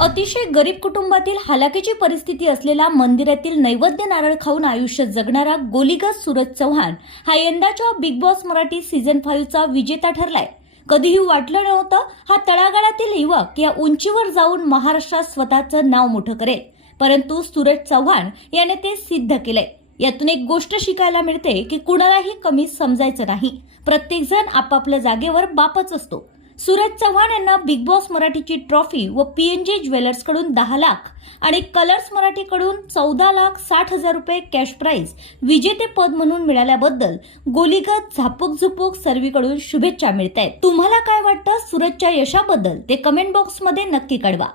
अतिशय गरीब कुटुंबातील हालाकीची परिस्थिती असलेला मंदिरातील नैवेद्य नारळ खाऊन आयुष्य जगणारा गोलीगज सूरज चव्हाण हा यंदाच्या बिग बॉस मराठी सीझन फाईव्हचा विजेता ठरलाय. कधीही वाटलं नव्हतं हा तळागाळातील युवक या उंचीवर जाऊन महाराष्ट्रात स्वतःचं नाव मोठं करेल. परंतु सूरज चव्हाण याने ते सिद्ध केलंय. यातून एक गोष्ट शिकायला मिळते की कुणालाही कमी समजायचं नाही. प्रत्येकजण आपापल्या जागेवर बापच असतो. सूरज चव्हाण यांना बिग बॉस मराठीची ट्रॉफी व पी एन जे ज्वेलर्सकडून दहा लाख आणि कलर्स मराठीकडून चौदा लाख साठ हजार रुपये कॅश प्राईज विजेतेपद म्हणून मिळाल्याबद्दल गोलीगत झापूक झुपूक सर्वीकडून शुभेच्छा मिळत आहेत तुम्हाला काय वाटतं सूरजच्या यशाबद्दल? ते कमेंट बॉक्समध्ये नक्की कळवा.